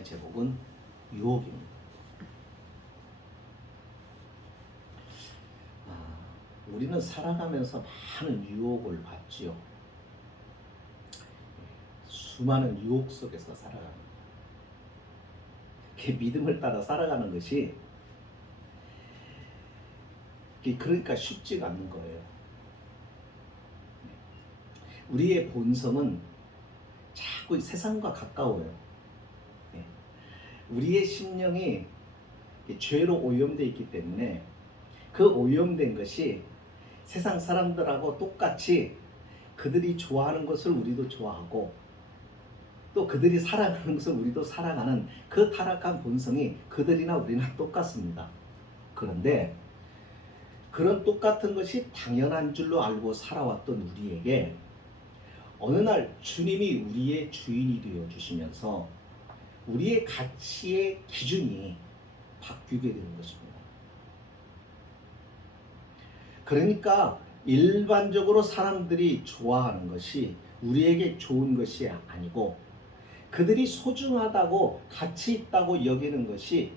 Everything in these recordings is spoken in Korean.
세상의 제목은 유혹입니다. 우리는 살아가면서 많은 유혹을 받지요. 수많은 유혹 속에서 살아갑니다. 믿음을 따라 살아가는 것이 그러니까 쉽지가 않는 거예요. 우리의 본성은 자꾸 세상과 가까워요. 우리의 심령이 죄로 오염되어 있기 때문에 그 오염된 것이 세상 사람들하고 똑같이 그들이 좋아하는 것을 우리도 좋아하고 또 그들이 살아가는 것을 우리도 살아가는 그 타락한 본성이 그들이나 우리나 똑같습니다. 그런데 그런 똑같은 것이 당연한 줄로 알고 살아왔던 우리에게 어느 날 주님이 우리의 주인이 되어 주시면서 우리의 가치의 기준이 바뀌게 되는 것입니다. 그러니까 일반적으로 사람들이 좋아하는 것이 우리에게 좋은 것이 아니고 그들이 소중하다고 가치 있다고 여기는 것이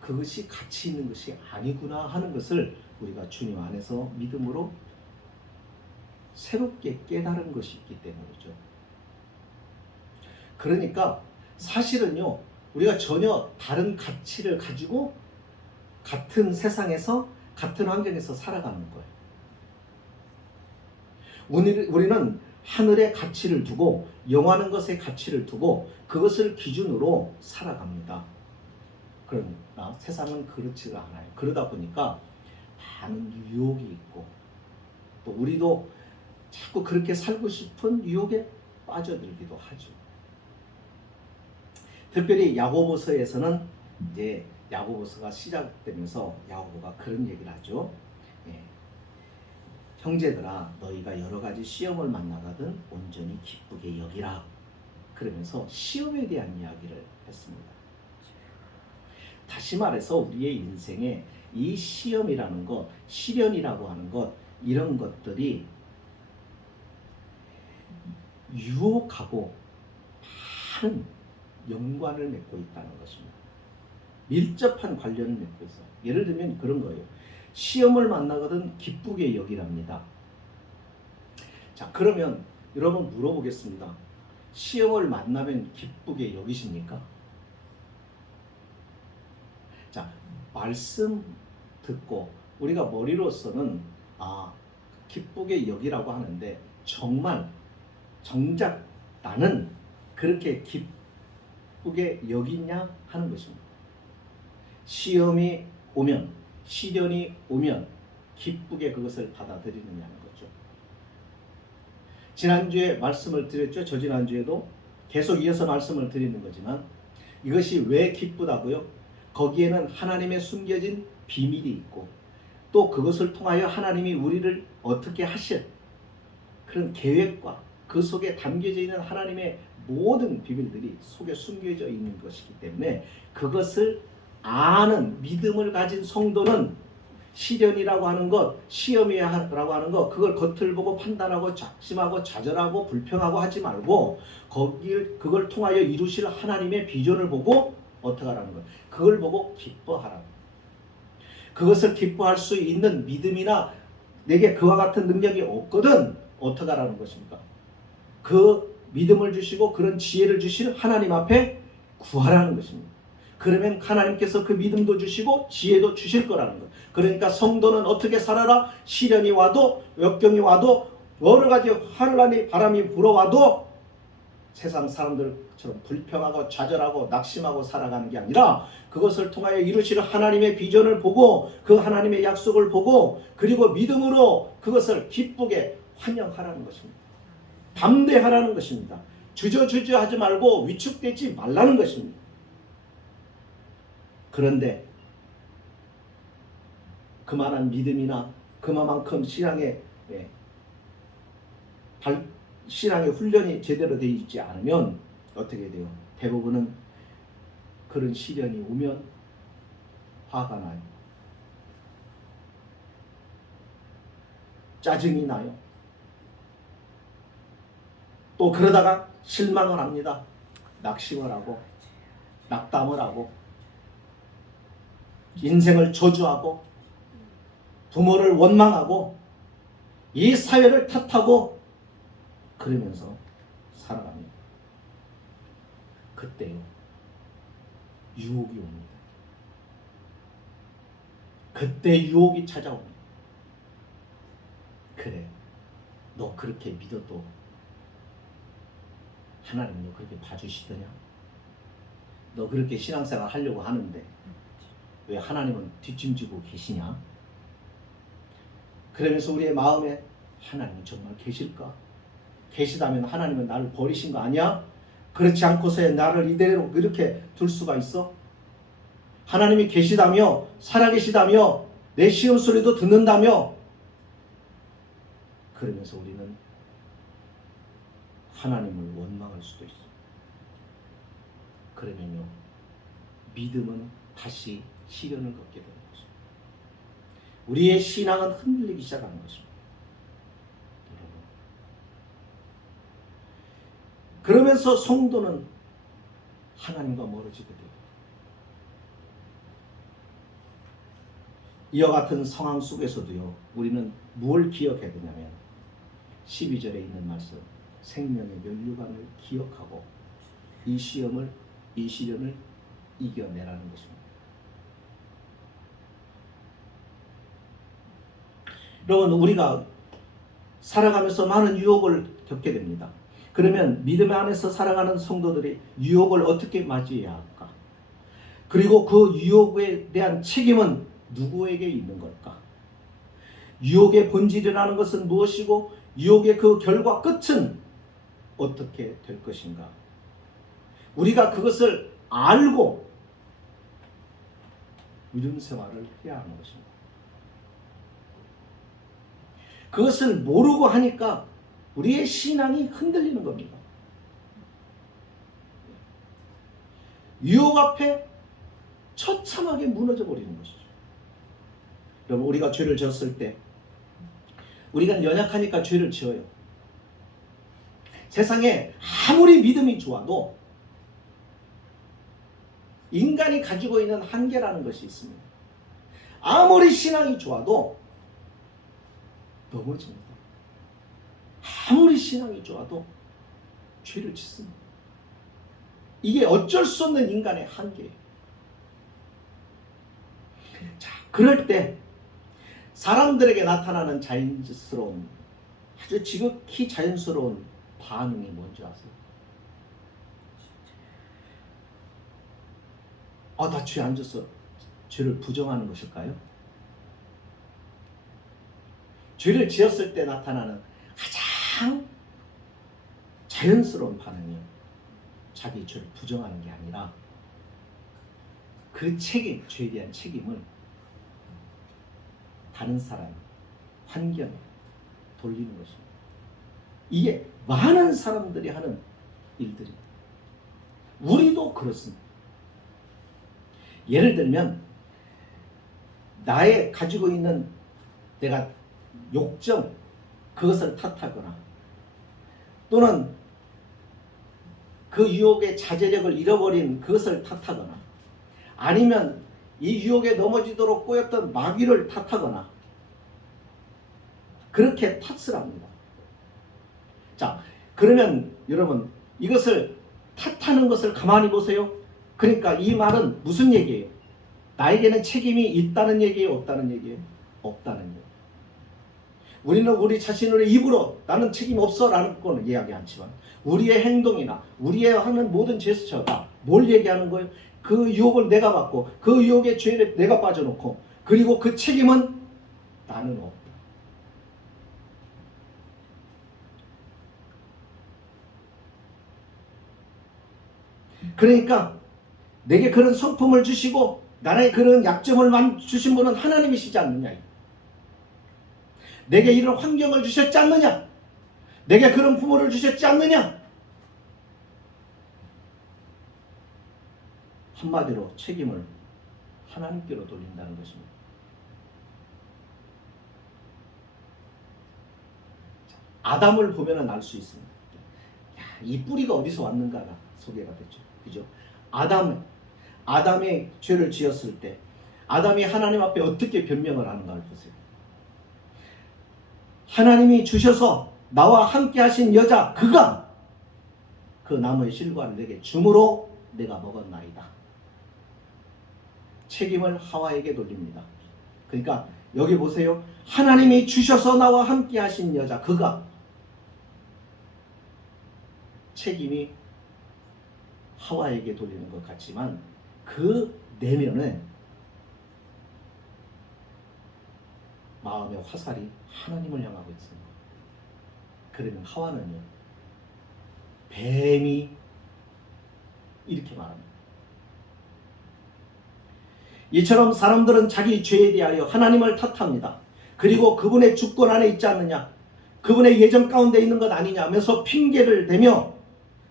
그것이 가치 있는 것이 아니구나 하는 것을 우리가 주님 안에서 믿음으로 새롭게 깨달은 것이 있기 때문이죠. 그러니까 사실은요, 우리가 전혀 다른 가치를 가지고 같은 세상에서 같은 환경에서 살아가는 거예요. 우리는 하늘의 가치를 두고 영하는 것의 가치를 두고 그것을 기준으로 살아갑니다. 그러나 세상은 그렇지가 않아요. 그러다 보니까 많은 유혹이 있고 또 우리도 자꾸 그렇게 살고 싶은 유혹에 빠져들기도 하죠. 특별히 야고보서에서는 이제 야고보서가 시작되면서 야고보가 그런 얘기를 하죠. 형제들아 너희가 여러 가지 시험을 만나거든 온전히 기쁘게 여기라. 그러면서 시험에 대한 이야기를 했습니다. 다시 말해서 우리의 인생에 이 시험이라는 것, 시련이라고 하는 것, 이런 것들이 유혹하고 많은 연관을 맺고 있다는 것입니다. 밀접한 관련을 맺고 있어요. 예를 들면 그런 거예요. 시험을 만나거든 기쁘게 여기랍니다. 자, 그러면 여러분 물어보겠습니다. 시험을 만나면 기쁘게 여기십니까? 자, 말씀 듣고 우리가 머리로서는 기쁘게 여기라고 하는데 정작 나는 그렇게 기쁘게 여기냐 하는 것입니다. 시험이 오면, 시련이 오면 기쁘게 그것을 받아들이느냐는 거죠. 지난주에 말씀을 드렸죠. 저지난주에도 계속 이어서 말씀을 드리는 거지만 이것이 왜 기쁘다고요? 거기에는 하나님의 숨겨진 비밀이 있고 또 그것을 통하여 하나님이 우리를 어떻게 하실 그런 계획과 그 속에 담겨져 있는 하나님의 모든 비밀들이 속에 숨겨져 있는 것이기 때문에 그것을 아는 믿음을 가진 성도는 시련이라고 하는 것, 시험이라고 하는 것, 그걸 겉을 보고 판단하고 작심하고 좌절하고 불평하고 하지 말고 그걸 통하여 이루실 하나님의 비전을 보고 어떻게 하라는 거예요? 그걸 보고 기뻐하라. 그것을 기뻐할 수 있는 믿음이나 내게 그와 같은 능력이 없거든 어떻게 하라는 것입니까? 그 믿음을 주시고 그런 지혜를 주실 하나님 앞에 구하라는 것입니다. 그러면 하나님께서 그 믿음도 주시고 지혜도 주실 거라는 것. 그러니까 성도는 어떻게 살아라? 시련이 와도 역경이 와도 여러 가지 환란이 바람이 불어와도 세상 사람들처럼 불평하고 좌절하고 낙심하고 살아가는 게 아니라 그것을 통하여 이루실 하나님의 비전을 보고 그 하나님의 약속을 보고 그리고 믿음으로 그것을 기쁘게 환영하라는 것입니다. 담대하라는 것입니다. 주저하지 말고 위축되지 말라는 것입니다. 그런데 그만한 믿음이나 그만큼 신앙의 훈련이 제대로 되어 있지 않으면 어떻게 돼요? 대부분은 그런 시련이 오면 화가 나요. 짜증이 나요. 또 그러다가 실망을 합니다. 낙심을 하고 낙담을 하고 인생을 저주하고 부모를 원망하고 이 사회를 탓하고 그러면서 살아갑니다. 그때요 유혹이 옵니다. 그때 유혹이 찾아옵니다. 그래, 너 그렇게 믿어도 하나님도 그렇게 봐주시더냐? 너 그렇게 신앙생활 하려고 하는데 왜 하나님은 뒷짐지고 계시냐? 그러면서 우리의 마음에 하나님은 정말 계실까? 계시다면 하나님은 나를 버리신 거 아니야? 그렇지 않고서 나를 이대로 이렇게 둘 수가 있어? 하나님이 계시다며, 살아계시다며, 내 시험 소리도 듣는다며, 그러면서 우리는 하나님을 원망할 수도 있어. 그러면요, 믿음은 다시 시련을 겪게 되는 것입니다. 우리의 신앙은 흔들리기 시작하는 것입니다. 여러분. 그러면서 성도는 하나님과 멀어지게 돼요. 이와 같은 상황 속에서도요, 우리는 무엇을 기억해야 되냐면 12절에 있는 말씀, 생명의 면류관을 기억하고 이 시련을 이겨내라는 것입니다. 여러분, 우리가 살아가면서 많은 유혹을 겪게 됩니다. 그러면 믿음 안에서 살아가는 성도들이 유혹을 어떻게 맞이해야 할까? 그리고 그 유혹에 대한 책임은 누구에게 있는 걸까? 유혹의 본질이라는 것은 무엇이고 유혹의 그 결과 끝은 어떻게 될 것인가? 우리가 그것을 알고 믿음 생활을 해야 하는 것입니다. 그것을 모르고 하니까 우리의 신앙이 흔들리는 겁니다. 유혹 앞에 처참하게 무너져 버리는 것이죠. 여러분, 우리가 죄를 지었을 때 우리가 연약하니까 죄를 지어요. 세상에 아무리 믿음이 좋아도 인간이 가지고 있는 한계라는 것이 있습니다. 아무리 신앙이 좋아도 넘어집니다. 아무리 신앙이 좋아도 죄를 짓습니다. 이게 어쩔 수 없는 인간의 한계예요. 자, 그럴 때 사람들에게 나타나는 자연스러운, 아주 지극히 자연스러운 반응이 뭔지 아세요? 나 죄 안 졌어. 죄를 부정하는 것일까요? 죄를 지었을 때 나타나는 가장 자연스러운 반응이 자기 죄를 부정하는 게 아니라 그 책임, 죄에 대한 책임을 다른 사람, 환경에 돌리는 것입니다. 이게 많은 사람들이 하는 일들입니다. 우리도 그렇습니다. 예를 들면 나의 가지고 있는 내가 욕정, 그것을 탓하거나 또는 그 유혹의 자제력을 잃어버린 그것을 탓하거나 아니면 이 유혹에 넘어지도록 꼬였던 마귀를 탓하거나 그렇게 탓을 합니다. 자, 그러면 여러분 이것을 탓하는 것을 가만히 보세요. 그러니까 이 말은 무슨 얘기예요? 나에게는 책임이 있다는 얘기예요? 없다는 얘기예요? 없다는 얘기예요. 우리는 우리 자신을 입으로 나는 책임 없어 라는 건 이야기 않지만 우리의 행동이나 우리의 하는 모든 제스처가 뭘 얘기하는 거예요? 그 유혹을 내가 받고 그 유혹의 죄를 내가 빠져놓고 그리고 그 책임은 나는 없다. 그러니까 내게 그런 성품을 주시고 나의 그런 약점을 주신 분은 하나님이시지 않느냐. 내게 이런 환경을 주셨지 않느냐. 내게 그런 부모를 주셨지 않느냐. 한마디로 책임을 하나님께로 돌린다는 것입니다. 아담을 보면 알 수 있습니다. 이 뿌리가 어디서 왔는가가 소개가 됐죠. 그죠? 아담, 아담이 죄를 지었을 때 아담이 하나님 앞에 어떻게 변명을 하는가를 보세요. 하나님이 주셔서 나와 함께 하신 여자 그가 그 나무의 실과를 내게 주므로 내가 먹었나이다. 책임을 하와에게 돌립니다. 그러니까 여기 보세요. 하나님이 주셔서 나와 함께 하신 여자 그가 책임이 하와에게 돌리는 것 같지만 그 내면에 마음의 화살이 하나님을 향하고 있습니다. 그러면 하와는요, 뱀이 이렇게 말합니다. 이처럼 사람들은 자기 죄에 대하여 하나님을 탓합니다. 그리고 그분의 주권 안에 있지 않느냐, 그분의 예정 가운데 있는 것 아니냐 하면서 핑계를 대며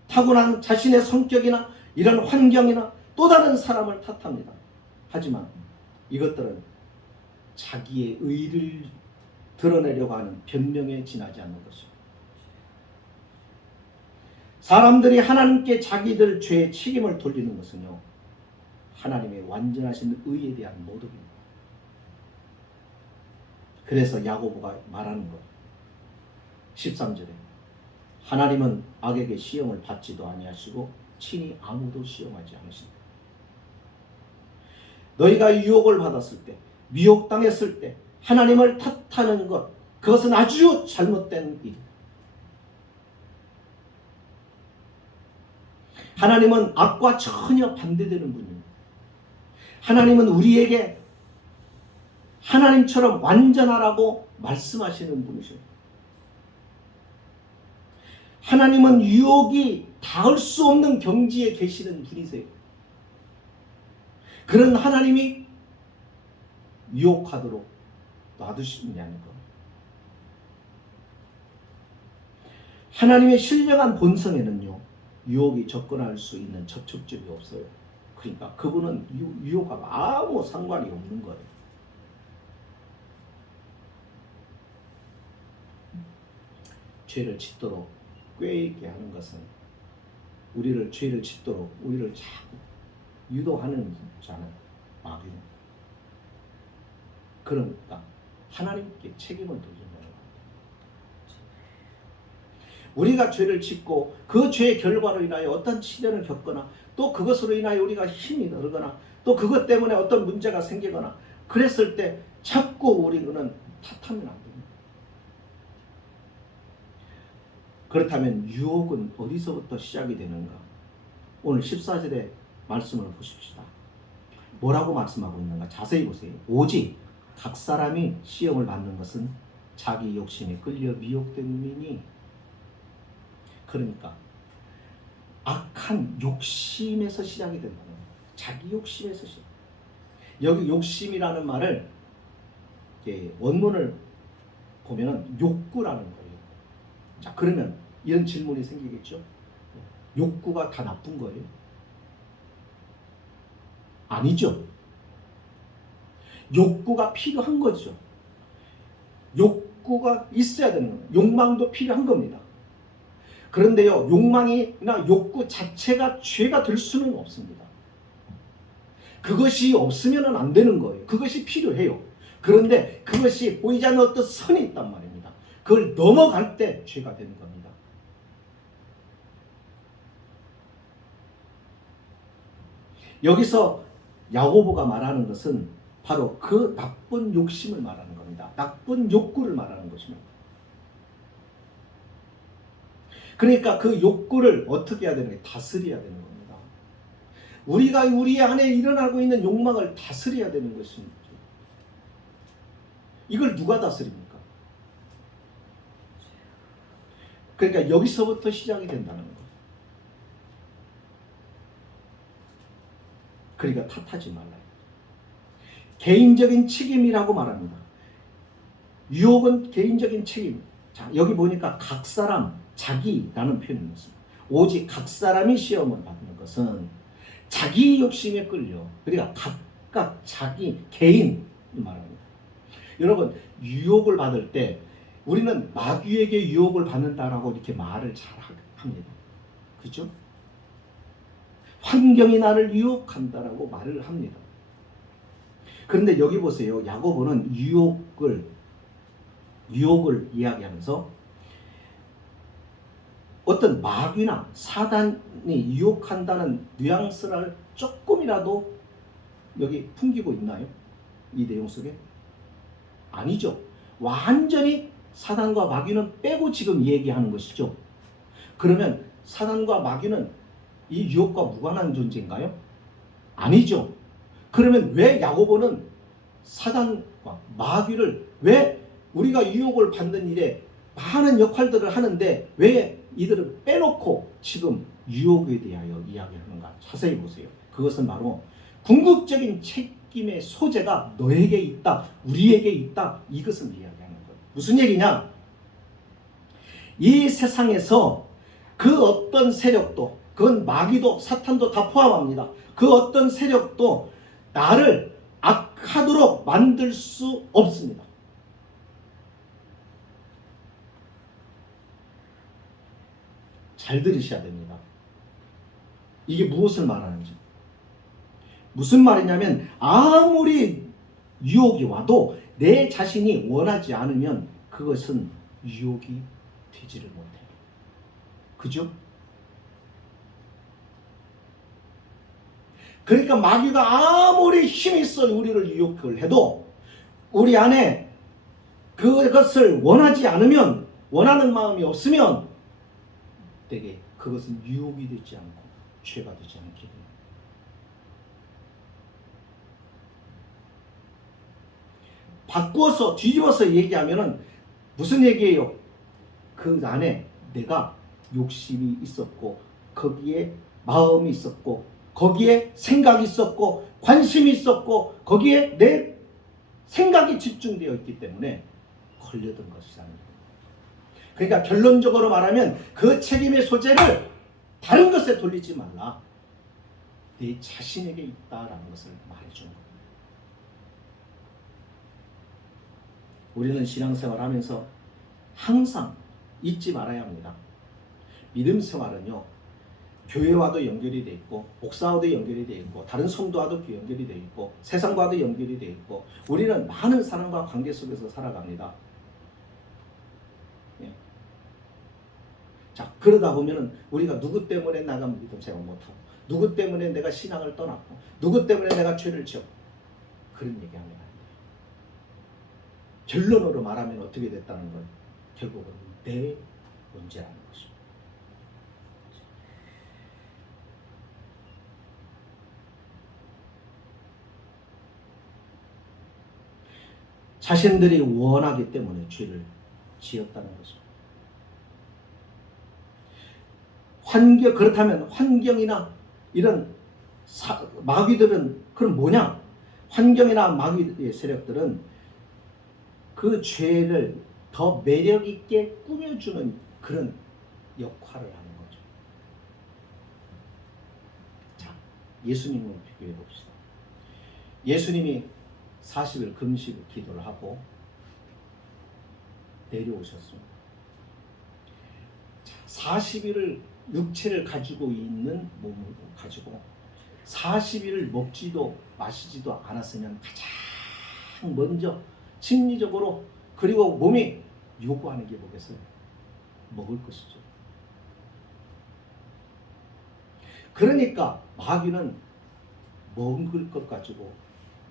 타고난 자신의 성격이나 이런 환경이나 또 다른 사람을 탓합니다. 하지만 이것들은 자기의 의를 드러내려고 하는 변명에 지나지 않는 것입니다. 사람들이 하나님께 자기들 죄의 책임을 돌리는 것은요, 하나님의 완전하신 의에 대한 모독입니다. 그래서 야고보가 말하는 것 13절에 하나님은 악에게 시험을 받지도 아니하시고 친히 아무도 시험하지 않으신다. 너희가 유혹을 받았을 때, 미혹당했을 때 하나님을 탓하는 것, 그것은 아주 잘못된 일이다. 하나님은 악과 전혀 반대되는 분입니다. 하나님은 우리에게 하나님처럼 완전하라고 말씀하시는 분이십니다. 하나님은 유혹이 닿을 수 없는 경지에 계시는 분이세요. 그런 하나님이 유혹하도록 놔두시느냐는 것. 하나님의 신령한 본성에는요, 유혹이 접근할 수 있는 접촉점이 없어요. 그러니까 그분은 유혹하고 아무 상관이 없는 거예요. 죄를 짓도록 꾀있게 하는 것은 우리를 죄를 짓도록 우리를 자꾸 유도하는 자는 마귀입니다. 그러니까 하나님께 책임을 돌리는 거예요. 우리가 죄를 짓고 그 죄의 결과로 인하여 어떤 시련을 겪거나 또 그것으로 인하여 우리가 힘이 들거나 또 그것 때문에 어떤 문제가 생기거나 그랬을 때 자꾸 우리는 탓하면 안 됩니다. 그렇다면 유혹은 어디서부터 시작이 되는가? 오늘 14절의 말씀을 보십시다. 뭐라고 말씀하고 있는가? 자세히 보세요. 오직 각 사람이 시험을 받는 것은 자기 욕심에 끌려 미혹됨이니. 그러니까 악한 욕심에서 시작이 된다는 거예요. 자기 욕심에서 시작. 여기 욕심이라는 말을 원문을 보면은 욕구라는 거예요. 자, 그러면 이런 질문이 생기겠죠. 욕구가 다 나쁜 거예요? 아니죠. 욕구가 필요한 거죠. 욕구가 있어야 되는 거예요. 욕망도 필요한 겁니다. 그런데요, 욕망이나 욕구 자체가 죄가 될 수는 없습니다. 그것이 없으면 안 되는 거예요. 그것이 필요해요. 그런데 그것이 보이지 않는 어떤 선이 있단 말입니다. 그걸 넘어갈 때 죄가 되는 겁니다. 여기서 야고보가 말하는 것은 바로 그 나쁜 욕심을 말하는 겁니다. 나쁜 욕구를 말하는 것입니다. 그러니까 그 욕구를 어떻게 해야 되는 게 다스려야 되는 겁니다. 우리가 우리 안에 일어나고 있는 욕망을 다스려야 되는 것입니다. 이걸 누가 다스립니까? 그러니까 여기서부터 시작이 된다는 거예요. 그러니까 탓하지 말라요. 개인적인 책임이라고 말합니다. 유혹은 개인적인 책임. 자, 여기 보니까 각 사람, 자기라는 표현이 있습니다. 오직 각 사람이 시험을 받는 것은 자기 욕심에 끌려. 그러니까 각각 자기 개인 말합니다. 여러분, 유혹을 받을 때 우리는 마귀에게 유혹을 받는다라고 이렇게 말을 잘 합니다. 그렇죠? 환경이 나를 유혹한다라고 말을 합니다. 그런데 여기 보세요. 야고보는 유혹을 이야기하면서 어떤 마귀나 사단이 유혹한다는 뉘앙스를 조금이라도 여기 풍기고 있나요? 이 내용 속에? 아니죠. 완전히 사단과 마귀는 빼고 지금 얘기하는 것이죠. 그러면 사단과 마귀는 이 유혹과 무관한 존재인가요? 아니죠. 그러면 왜 야고보는 사단과 마귀를, 왜 우리가 유혹을 받는 일에 많은 역할들을 하는데 왜 이들을 빼놓고 지금 유혹에 대하여 이야기하는가? 자세히 보세요. 그것은 바로 궁극적인 책임의 소재가 너에게 있다, 우리에게 있다, 이것을 이야기하는 거예요. 무슨 얘기냐? 이 세상에서 그 어떤 세력도, 그건 마귀도 사탄도 다 포함합니다. 그 어떤 세력도 나를 악하도록 만들 수 없습니다. 잘 들으셔야 됩니다. 이게 무엇을 말하는지. 무슨 말이냐면 아무리 유혹이 와도 내 자신이 원하지 않으면 그것은 유혹이 되지를 못해요. 그죠? 그러니까 마귀가 아무리 힘이 있어 우리를 유혹을 해도 우리 안에 그것을 원하지 않으면, 원하는 마음이 없으면 되게 그것은 유혹이 되지 않고 죄가 되지 않게 됩니다. 바꾸어서 뒤집어서 얘기하면은 무슨 얘기예요? 그 안에 내가 욕심이 있었고 거기에 마음이 있었고 거기에 생각이 있었고 관심이 있었고 거기에 내 생각이 집중되어 있기 때문에 걸려든 것이라는 거예요. 그러니까 결론적으로 말하면 그 책임의 소재를 다른 것에 돌리지 말라. 내 자신에게 있다라는 것을 말해주는 거예요. 우리는 신앙생활 하면서 항상 잊지 말아야 합니다. 믿음 생활은요, 교회와도 연결이 되어 있고 목사와도 연결이 되어 있고 다른 성도와도 연결이 되어 있고 세상과도 연결이 되어 있고 우리는 많은 사람과 관계 속에서 살아갑니다. 예. 자, 그러다 보면은 우리가 누구 때문에 나가 믿음 생활 못하고 누구 때문에 내가 신앙을 떠났고 누구 때문에 내가 죄를 지었고 그런 얘기하면 안 돼요. 결론으로 말하면 어떻게 됐다는 건 결국은 내 문제라는 것입니다. 자신들이 원하기 때문에 죄를 지었다는 것입니다. 그렇다면 환경이나 이런 마귀들은 그럼 뭐냐? 환경이나 마귀의 세력들은 그 죄를 더 매력 있게 꾸며주는 그런 역할을 하는 거죠. 자, 예수님을 비교해 봅시다. 예수님이 40일 금식 기도를 하고 내려오셨습니다. 40일을 육체를 가지고 있는 몸을 가지고 40일을 먹지도 마시지도 않았으면 가장 먼저 심리적으로 그리고 몸이 요구하는 게 뭐겠어요? 먹을 것이죠. 그러니까 마귀는 먹을 것 가지고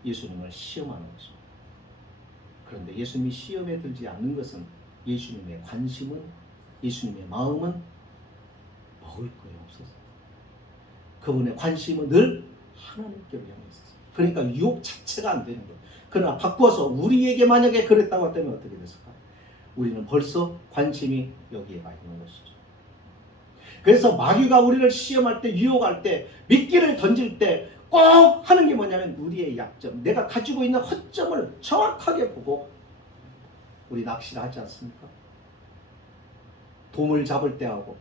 예수님을 시험하는 것입니다. 그런데 예수님이 시험에 들지 않는 것은 예수님의 관심은, 예수님의 마음은 먹을 거에 없었어요. 그분의 관심은 늘 하나님께로 향해 있었어요. 그러니까 유혹 자체가 안 되는 거예요. 그러나 바꾸어서 우리에게 만약에 그랬다고 하면 어떻게 됐을까요? 우리는 벌써 관심이 여기에 가 있는 것이죠. 그래서 마귀가 우리를 시험할 때, 유혹할 때, 미끼를 던질 때 꼭 하는 게 뭐냐면 우리의 약점, 내가 가지고 있는 허점을 정확하게 보고 우리 낚시를 하지 않습니까? 돔을 잡을 때 하고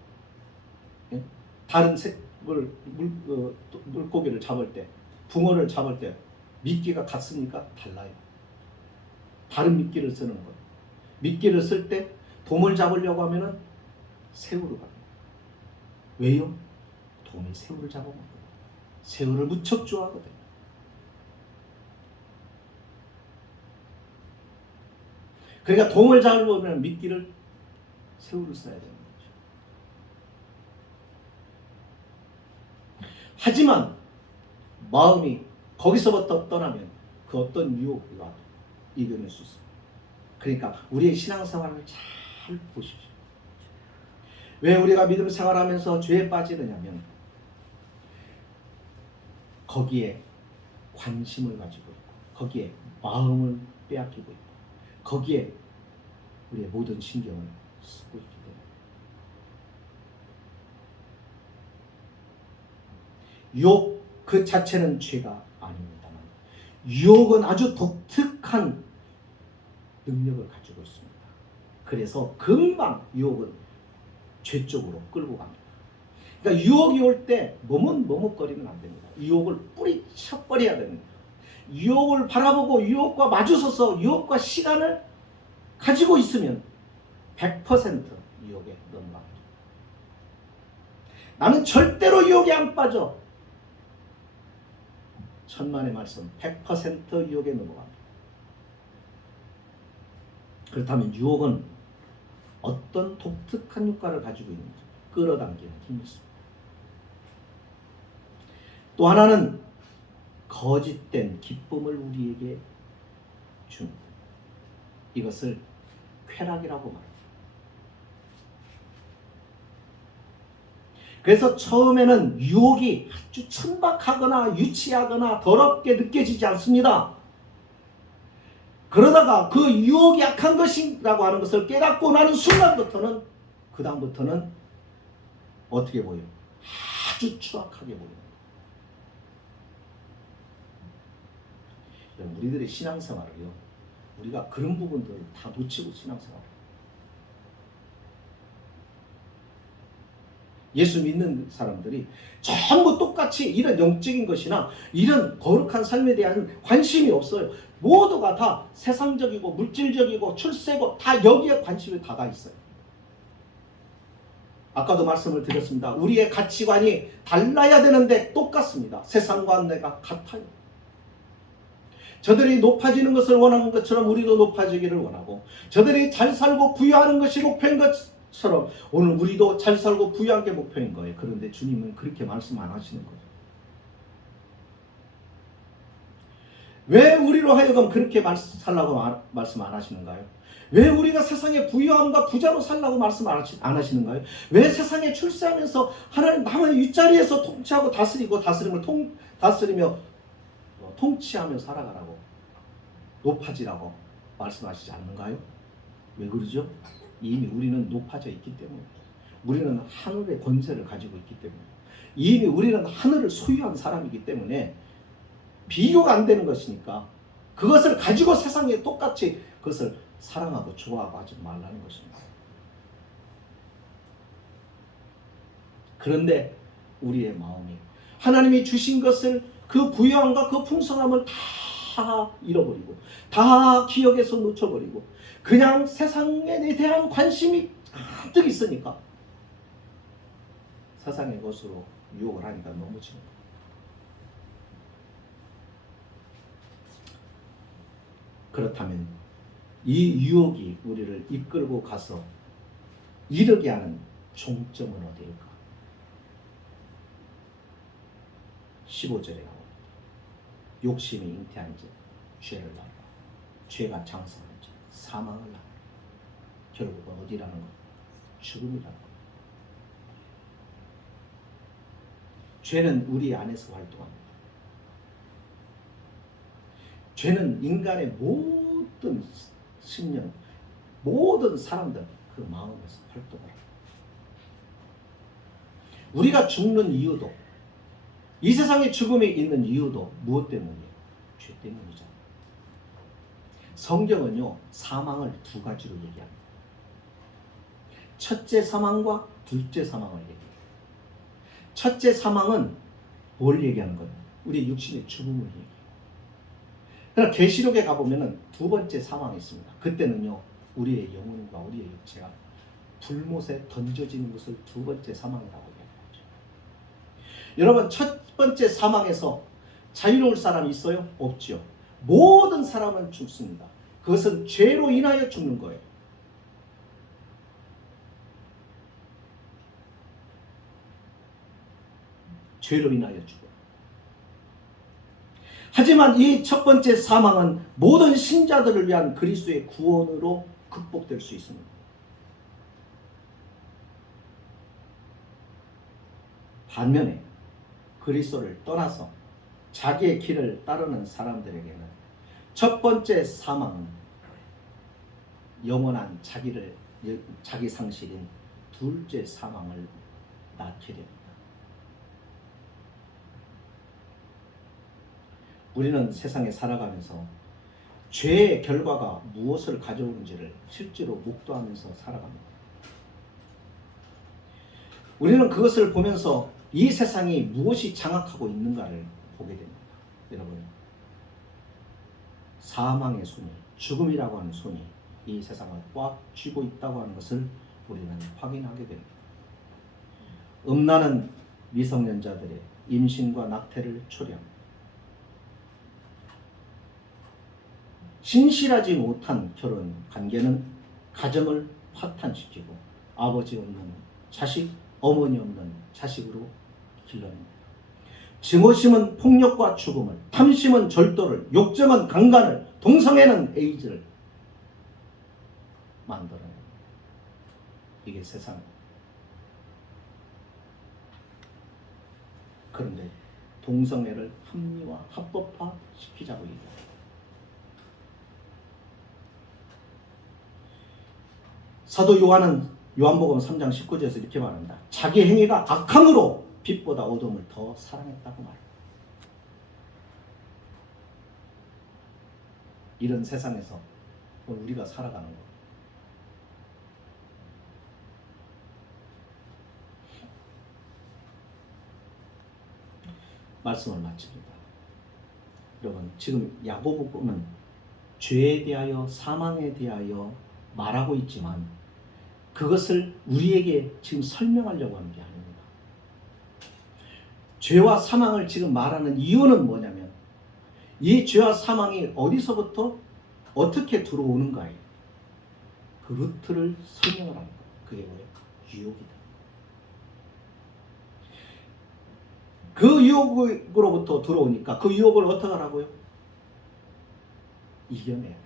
다른 물고기를 잡을 때, 붕어를 잡을 때 미끼가 같습니까? 달라요. 다른 미끼를 쓰는 거예요. 미끼를 쓸 때 돔을 잡으려고 하면은 새우로 가요. 왜요? 돔이 새우를 잡아먹어요. 새우를 무척 좋아하거든요. 그러니까 동을 잘 보면 미끼를 새우를 써야 되는 거죠. 하지만 마음이 거기서부터 떠나면 그 어떤 유혹이 와도 이겨낼 수 있습니다. 그러니까 우리의 신앙생활을 잘 보십시오. 왜 우리가 믿음 생활하면서 죄에 빠지느냐면 거기에 관심을 가지고 있고 거기에 마음을 빼앗기고 있고 거기에 우리의 모든 신경을 쓰고 있기 때문에 유혹 그 자체는 죄가 아닙니다만 유혹은 아주 독특한 능력을 가지고 있습니다. 그래서 금방 유혹은 죄 쪽으로 끌고 갑니다. 그러니까 유혹이 올 때 머뭇머뭇거리면 안 됩니다. 유혹을 뿌리쳐버려야 됩니다. 유혹을 바라보고 유혹과 마주서서 유혹과 시간을 가지고 있으면 100% 유혹에 넘어갑니다. 나는 절대로 유혹에 안 빠져. 천만의 말씀 100% 유혹에 넘어갑니다. 그렇다면 유혹은 어떤 독특한 효과를 가지고 있는지 끌어당기는 힘이 있습니다. 또 하나는 거짓된 기쁨을 우리에게 줍니다. 이것을 쾌락이라고 말합니다. 그래서 처음에는 유혹이 아주 천박하거나 유치하거나 더럽게 느껴지지 않습니다. 그러다가 그 유혹이 약한 것이라고 하는 것을 깨닫고 나는 순간부터는 그 다음부터는 어떻게 보여요? 아주 추악하게 보여요. 우리들의 신앙생활을요, 우리가 그런 부분들을 다 놓치고 신앙생활을 예수 믿는 사람들이 전부 똑같이 이런 영적인 것이나 이런 거룩한 삶에 대한 관심이 없어요. 모두가 다 세상적이고 물질적이고 출세고 다 여기에 관심이 다가 있어요. 아까도 말씀을 드렸습니다. 우리의 가치관이 달라야 되는데 똑같습니다. 세상과 내가 같아요. 저들이 높아지는 것을 원하는 것처럼 우리도 높아지기를 원하고 저들이 잘 살고 부유하는 것이 목표인 것처럼 오늘 우리도 잘 살고 부유한 게 목표인 거예요. 그런데 주님은 그렇게 말씀 안 하시는 거죠. 왜 우리로 하여금 그렇게 살라고 말씀 안 하시는가요? 왜 우리가 세상의 부유함과 부자로 살라고 말씀 안 하시는가요? 왜 세상에 출세하면서 하나님 남의 윗자리에서 통치하고 다스리며 통치하며 살아가라고 높아지라고 말씀하시지 않는가요? 왜 그러죠? 이미 우리는 높아져 있기 때문에 우리는 하늘의 권세를 가지고 있기 때문에 이미 우리는 하늘을 소유한 사람이기 때문에 비교가 안 되는 것이니까 그것을 가지고 세상에 똑같이 그것을 사랑하고 좋아하고 하지 말라는 것입니다. 그런데 우리의 마음이 하나님이 주신 것을 그 부유함과 그 풍성함을 다 잃어버리고 다 기억에서 놓쳐버리고 그냥 세상에 대한 관심이 가득 있으니까 세상의 것으로 유혹을 하니까 넘어지는 거예요. 그렇다면 이 유혹이 우리를 이끌고 가서 이르게 하는 종점은 어디일까? 15절에 나옵니다. 욕심이 잉태한 자, 죄를 낳아 죄가 장성한 자, 사망을 낳아 결국은 어디라는 것? 죽음이라는 것. 죄는 우리 안에서 활동합니다. 죄는 인간의 모든 심령, 모든 사람들 그 마음에서 활동을 합니다. 우리가 죽는 이유도 이 세상에 죽음이 있는 이유도 무엇 때문이에요? 죄 때문이죠. 성경은요 사망을 두 가지로 얘기합니다. 첫째 사망과 둘째 사망을 얘기해요. 첫째 사망은 뭘 얘기하는 거예요? 우리 육신의 죽음을 얘기해요. 그러나 계시록에 가보면 두 번째 사망이 있습니다. 그때는요 우리의 영혼과 우리의 육체가 불못에 던져지는 것을 두 번째 사망이라고 얘기하죠. 여러분, 첫 번째 사망에서 자유로울 사람이 있어요? 없죠. 모든 사람은 죽습니다. 그것은 죄로 인하여 죽는 거예요. 죄로 인하여 죽어요. 하지만 이 첫 번째 사망은 모든 신자들을 위한 그리스도의 구원으로 극복될 수 있습니다. 반면에 그리스도를 떠나서 자기의 길을 따르는 사람들에게는 첫 번째 사망은 영원한 자기 상실인 둘째 사망을 낳게 됩니다. 우리는 세상에 살아가면서 죄의 결과가 무엇을 가져오는지를 실제로 목도하면서 살아갑니다. 우리는 그것을 보면서 이 세상이 무엇이 장악하고 있는가를 보게 됩니다. 여러분, 사망의 손이, 죽음이라고 하는 손이 이 세상을 꽉 쥐고 있다고 하는 것을 우리는 확인하게 됩니다. 음란은 미성년자들의 임신과 낙태를 초래합니다. 신실하지 못한 결혼 관계는 가정을 파탄시키고 아버지 없는 자식, 어머니 없는 자식으로 길러냅니다. 증오심은 폭력과 죽음을, 탐심은 절도를, 욕정은 강간을, 동성애는 에이즈를 만들어냅니다. 이게 세상입니다. 그런데 동성애를 합리화, 합법화 시키자고 얘기합니다. 사도 요한은 요한복음 3장 19절에서 이렇게 말합니다. 자기 행위가 악함으로 빛보다 어둠을 더 사랑했다고 말합니다. 이런 세상에서 우리가 살아가는 것. 말씀을 마칩니다. 여러분, 지금 야고보는 죄에 대하여 사망에 대하여 말하고 있지만 그것을 우리에게 지금 설명하려고 하는 게 아닙니다. 죄와 사망을 지금 말하는 이유는 뭐냐면 이 죄와 사망이 어디서부터 어떻게 들어오는가에 그 루트를 설명을 하는 거예요. 그게 뭐예요? 유혹이다. 그 유혹으로부터 들어오니까 그 유혹을 어떻게 하라고요? 이겨내야 돼요.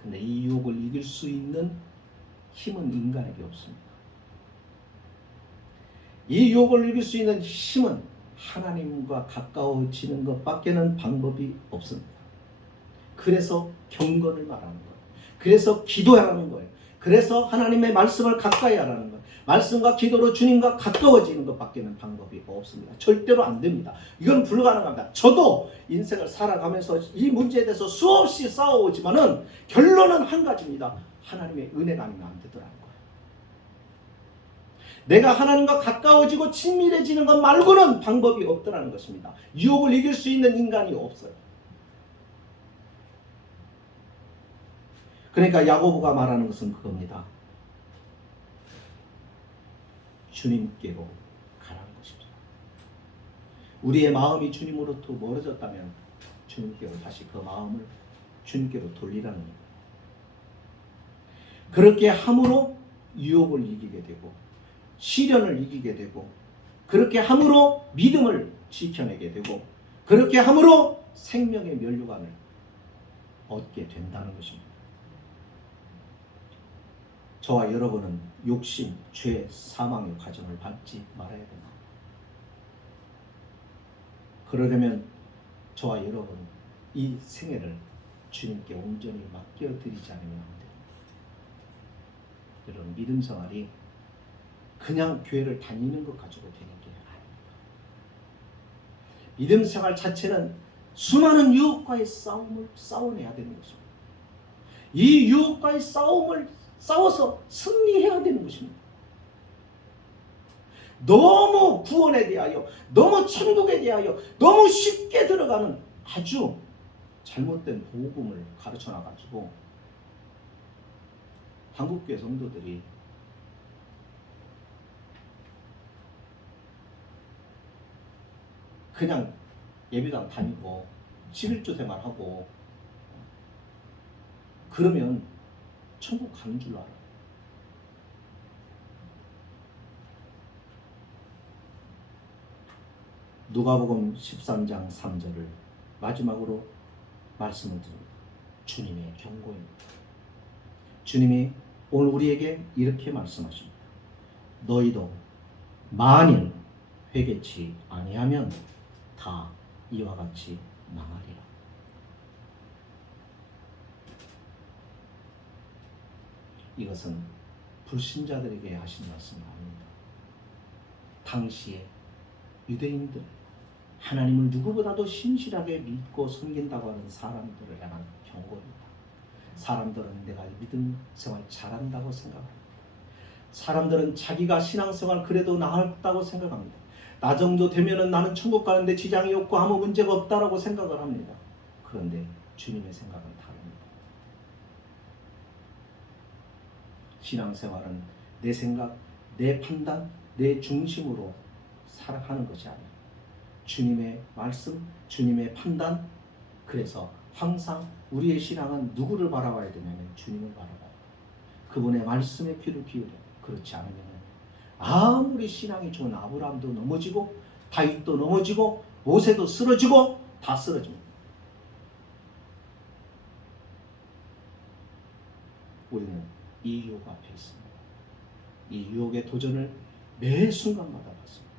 근데 이 유혹을 이길 수 있는 힘은 인간에게 없습니다. 이 유혹을 이길 수 있는 힘은 하나님과 가까워지는 것밖에는 방법이 없습니다. 그래서 경건을 말하는 거예요. 그래서 기도하라는 거예요. 그래서 하나님의 말씀을 가까이 하라는 거예요. 말씀과 기도로 주님과 가까워지는 것밖에는 방법이 없습니다. 절대로 안 됩니다. 이건 불가능합니다. 저도 인생을 살아가면서 이 문제에 대해서 수없이 싸워오지만은 결론은 한 가지입니다. 하나님의 은혜가 아니면 안 되더라는 거예요. 내가 하나님과 가까워지고 친밀해지는 것 말고는 방법이 없더라는 것입니다. 유혹을 이길 수 있는 인간이 없어요. 그러니까 야고보가 말하는 것은 그겁니다. 주님께로 가라는 것입니다. 우리의 마음이 주님으로부터 멀어졌다면 주님께로 다시 그 마음을 주님께로 돌리라는 겁니다. 그렇게 함으로 유혹을 이기게 되고 시련을 이기게 되고 그렇게 함으로 믿음을 지켜내게 되고 그렇게 함으로 생명의 면류관을 얻게 된다는 것입니다. 저와 여러분은 욕심, 죄, 사망의 과정을 밟지 말아야 됩니다. 그러려면 저와 여러분은 이 생애를 주님께 온전히 맡겨드리지 않으면 안 됩니다. 여러분, 믿음 생활이 그냥 교회를 다니는 것 가지고 되는 게 아닙니다. 믿음 생활 자체는 수많은 유혹과의 싸움을 싸워내야 되는 것입니다. 이 유혹과의 싸움을 싸워서 승리해야 되는 것입니다. 너무 구원에 대하여, 너무 천국에 대하여 너무 쉽게 들어가는 아주 잘못된 복음을 가르쳐 놔가지고 한국교회 성도들이 그냥 예배당 다니고 11조 생활하고 그러면 천국 가는 줄 알아요. 누가복음 13장 3절을 마지막으로 말씀을 드립니다. 주님의 경고입니다. 주님이 오늘 우리에게 이렇게 말씀하십니다. 너희도 만일 회개치 아니하면 다 이와 같이 망하리라. 이것은 불신자들에게 하신 말씀이 아닙니다. 당시에 유대인들, 하나님을 누구보다도 신실하게 믿고 섬긴다고 하는 사람들을 향한 경고입니다. 사람들은 내가 믿음 생활 잘한다고 생각합니다. 사람들은 자기가 신앙생활 그래도 나았다고 생각합니다. 나 정도 되면은 나는 천국 가는데 지장이 없고 아무 문제가 없다라고 생각을 합니다. 그런데 주님의 생각은 다릅니다. 신앙생활은 내 생각, 내 판단, 내 중심으로 살아가는 것이 아니에요. 주님의 말씀, 주님의 판단. 그래서 항상 우리의 신앙은 누구를 바라봐야 되냐면 주님을 바라봐요. 그분의 말씀에 귀를 기울여요. 그렇지 않으면 아무리 신앙이 좋은 아브라함도 넘어지고 다윗도 넘어지고 모세도 쓰러지고 다 쓰러집니다. 우리는 이 유혹 앞에 있습니다. 이 유혹의 도전을 매 순간마다 받습니다.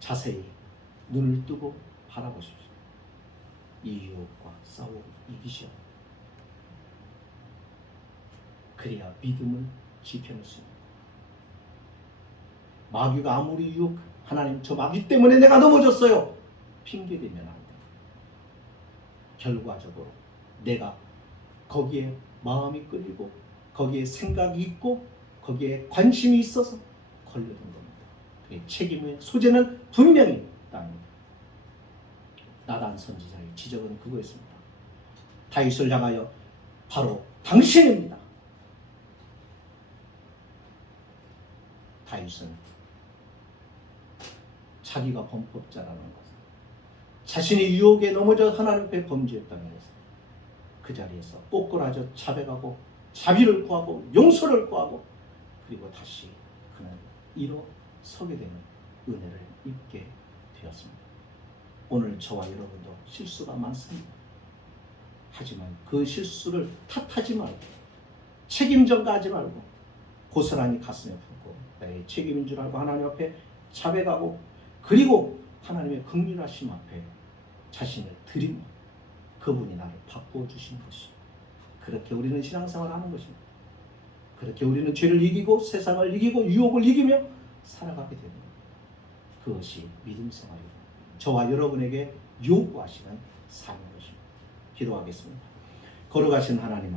자세히 눈을 뜨고 바라보십시오. 이 유혹과 싸우고 이기셔야 합니다. 그래야 믿음을 지켜낼 수 있습니다. 마귀가 아무리 유혹, 하나님 저 마귀 때문에 내가 넘어졌어요. 핑계대면 안 됩니다. 결과적으로 내가 거기에 마음이 끌리고 거기에 생각이 있고 거기에 관심이 있어서 걸려든 겁니다. 책임의 소재는 분명히 나옵니다. 나단 선지자의 지적은 그거였습니다. 다윗을 향하여 바로 당신입니다. 다윗은 자기가 범법자라는 것, 자신이 유혹에 넘어져 하나님 앞에 범죄했다는 것을 그 자리에서 꼬꾸라져 자백하고 자비를 구하고 용서를 구하고 그리고 다시 그는 일어서게 되는 은혜를 입게 되었습니다. 오늘 저와 여러분도 실수가 많습니다. 하지만 그 실수를 탓하지 말고 책임 전가하지 말고 고스란히 가슴에 품고 나의 책임인 줄 알고 하나님 앞에 자백하고 그리고 하나님의 긍휼하심 앞에 자신을 드리면 그분이 나를 바꾸어 주시는 것입니다. 그렇게 우리는 신앙생활을 하는 것입니다. 그렇게 우리는 죄를 이기고 세상을 이기고 유혹을 이기며 살아가게 됩니다. 그것이 믿음 생활입니다. 저와 여러분에게 요구하시는 삶인 것입니다. 기도하겠습니다. 걸어가신 하나님